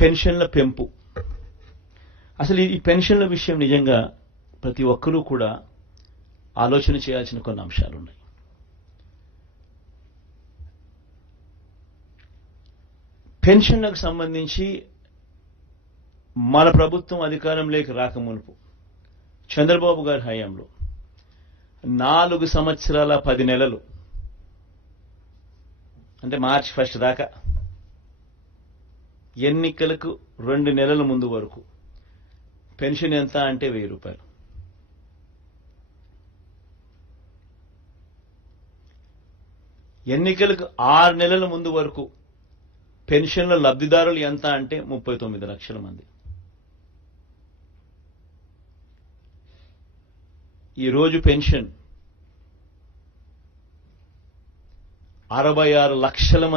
పెన్షన్ల పెంపు. అసలు ఈ పెన్షన్ల విషయం నిజంగా ప్రతి ఒక్కరూ కూడా ఆలోచన చేయాల్సిన కొన్ని అంశాలున్నాయి. పెన్షన్లకు సంబంధించి మన ప్రభుత్వం అధికారంలోకి రాకమునుపు చంద్రబాబు గారి హయాంలో 4 సంవత్సరాల 10 నెలలు అంటే మార్చి 1 దాకా ఎన్నికలకు 2 నెలల ముందు వరకు పెన్షన్ ఎంత అంటే 1000 రూపాయలు. ఎన్నికలకు 6 నెలల ముందు వరకు పెన్షన్ల లబ్ధిదారులు ఎంత అంటే 39 లక్షల మంది. ఈరోజు పెన్షన్ 66 లక్షల మంది